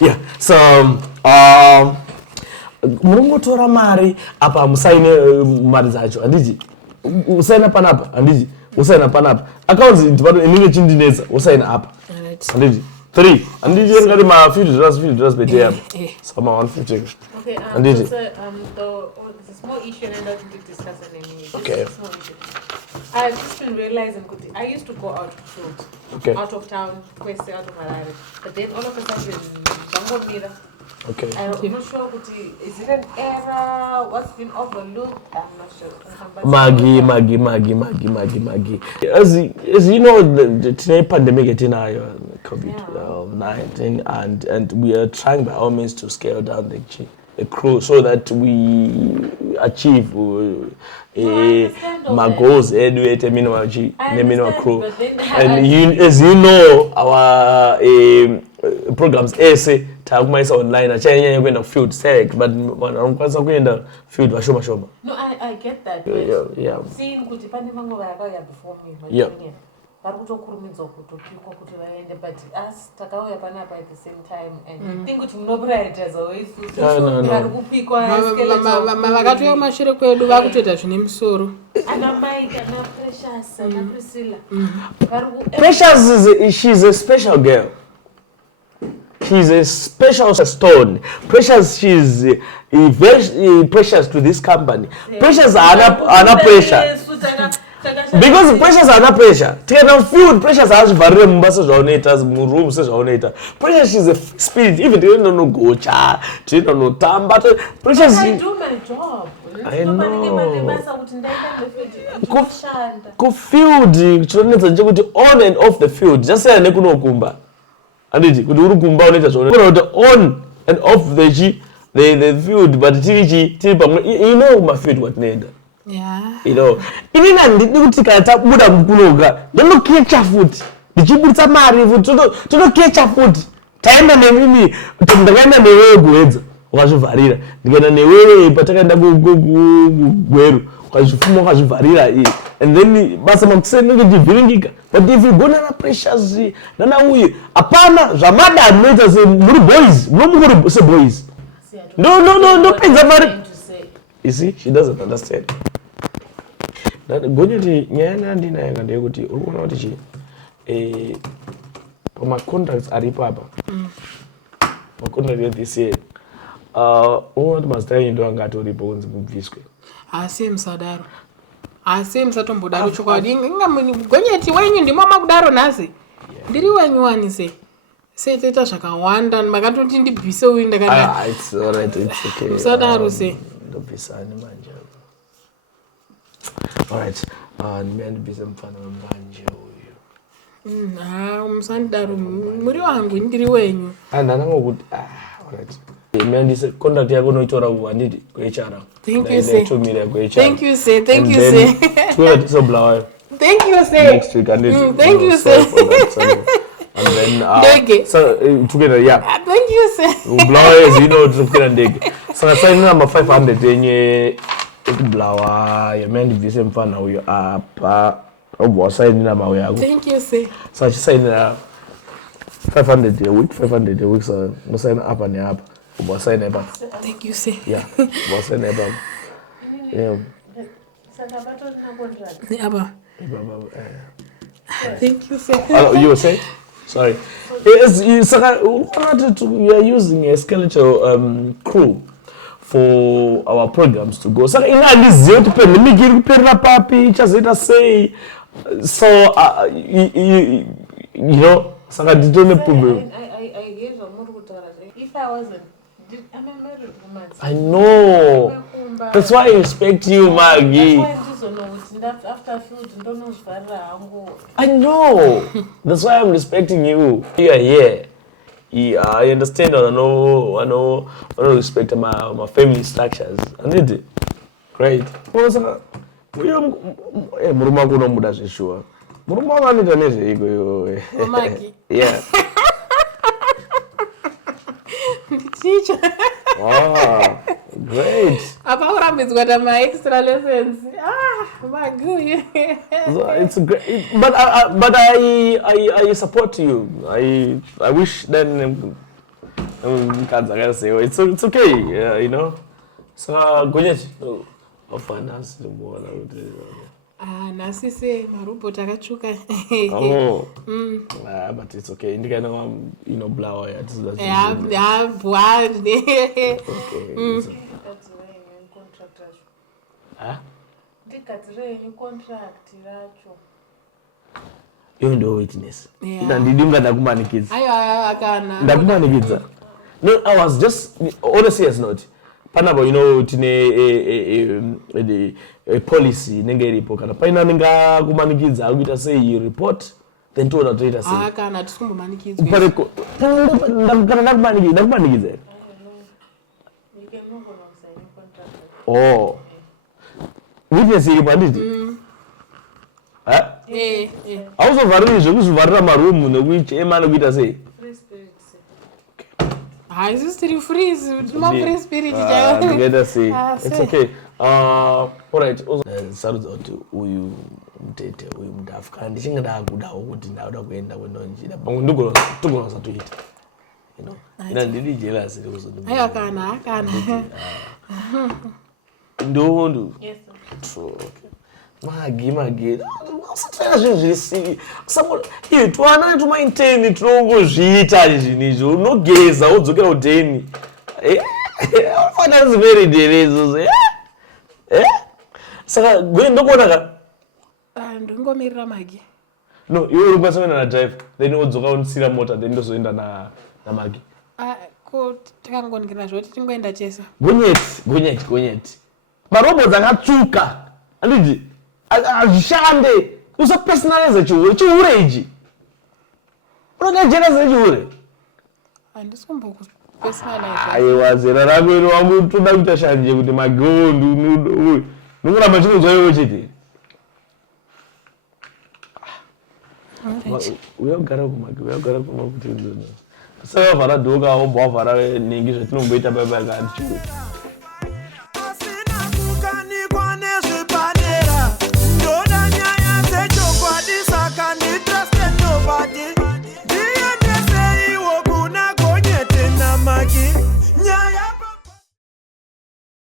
Yeah, so mungotora mari apa musaine mari dzacho handiti usaina panapa handiti usaina panapa accounts ndipano inenge chindinetsa usaina apa handiti 3 handiti ngati ma $50 per day apa so ma 150 okay handiti the small issue and I think to discuss an okay small issue. I've just been realizing I used to go out of field, okay, out of town, out of Harare, but then all of a sudden Bangor. okay, I'm not sure is it an error, what's been overlooked, I'm not sure. Maggie. As you know, the pandemic is in our COVID-19 and we are trying by all means to scale down the crew so that we achieve my goals anyway, the crew. And as you know, our programs essay takumaisa online achanya kwenda field select but wanakwanza kwenda field washoma. No, I get that. Yeah. Seeing kuti pane vamwe vakauya before me, yeah, vari kutokurumidza kutopikwa kuti vaende but us takauya panapa at the same time and think kuti munoprioritizawo isusu vari kupikwa vakatouya mashure kwedu vakutoita zvine musoro ana Mike ana Precious ana Priscilla Precious she's a special girl. She's a special stone. Precious, she's very precious to this company. Precious are not pressure. Because Precious are not pressure. Take no food. Precious has very mumbasa zvaonetas muroom se zvaoneita. Precious is a spirit. Even they don't know gocha, they don't know tamba. Precious. I do my job. I know. Go field. Chonetsa nje kuti on and off the field. Just say nekunokumba. Anditi kuti uri kumba unoita zvona on and off the field but tiri pamwe you know mafield kwatinoenda you know inini handidi kuti kana tabuda kunoka ndonokecha futi ndichibudisa mari futi tonokecha futi taenda nemimi ndakaenda newewe kuedza wakazvivharira ndikaenda newewe patakaenda kugweru ukazvifuma ukazvivharira and then basa makusenenge ndivhiringika but if you go nana Precious nana uye hapana zvamada munoita se muri boys munomukuri se boys no penza mari you see she doesn't understand gonyeti nyaya yandinayo ndeyekuti uri kuona kuti pamacontracts aripo apa macontract this year unoona kuti mazita enyu ndo anga atoripo kunzi mubviswe asi musadaro asi musatombodaro chokwadi gonyeti wenyu ndimo makudaro nhasi ndiri wenyu wani sei toita zvakawanda makatoti ndibvise uyu ndakada it's alright it's okay musadaro sei ndobvisani manje alright ndibvise mufana wemanje uyu musandaro muri wangu ndiri wenyu ndanangokuti alright Mandisa contract yako noitora handiti kuHR. Thank you sir. Thank you sir. Thank you sir. Tuwe tisoblawa. Thank you sir. Next week handiti. Thank you sir. And then so together yeah. Thank you sir. Ublawa is you know together ndege. So sign number 500 yenye ublawa ya mendi vise mfana huyo apa. Obo sign number wewe yako. Thank you sir. So she sign 500 a week, 500 a week so no sign up and up. Sign up. Thank you sir. Yeah. Sign up. Yeah. Thank you sir. You were saying? Sorry. Yes, you are using a skeletal crew for our programs to go. So in this zero to pandemic perna papi chazeta say so you know saka ditone problem. I gave a murukutora. If I wasn't I'm a married woman. I know. That's why I respect you, Maggie. I know. That's why I'm respecting you. You are here. Yeah, I understand. I know. I respect my family structures. I need it. Great. Muruma kuno muda sure. Muruma wanita neze iko. Maggie. Yeah. Teacher. Wow, great. Got my extra lessons. Maggie. So it's great, but I support you. I wish then mukadzi akasewa. It's okay, you know. Saka Gonyeti wafana asimuona kuti nhasi se marobot akatsvuka. But it's okay. Ndikaenda inoblawa yatizoda. Iyo ndo witness. Ndidi ndakumanikidza. Aiwa akana. Ndakumanikidza. No, I was just honestly as not. Panabo, you know, tine a policy nenge iripo kana paina ninga kumanikidza akuita sei report then toda toita sei. Kana tisingomanikidza. Pareko. Ndakana ndakumanikidza. Oh. Witness iri panditi? Auzovariri zvekuzovarira marumu nekuchema nekuita sei? Isusu tiri free spirit ndingaita sei? It's okay. Alright. Sarudza kuti uyu mutete uyu mudafu kana ndichinge ndakudawo kuti ndauda kuenda kwendonjira pamwe ndogona kusatoita. You know? Ina ndiri jealous rekuzoti. Aiwa kana. Ndondo. Yes. True. Magi. Usatira zvinhu zvisi. Kusangoti iwe twana tumainteni tinongozviita izvi unogeza wodzokera udheni. Fana ziveri derezo. Saka ndokuona ka. Ndingomirira Magi. No, iwe uri kwasana na drive. Then wodzoka unisira mota then ndozoenda na Magi. Ko takangonikira zvoti tingoenda chesa. Gonyeti. Marobots akatsvuka. Anditi azvishande. Usapersonalize chihure ichi. Unoda jealous chihure. Handisikumbokupersonalize. Aiwa zera rako ino wangu toda kuita shanje kuti magondo nongoramba chinonzwa iwe chete. Uyagara kumakuti ndono. Saka vhara dhoka wobva vhara nengi zvatinomboita bye bye kanti.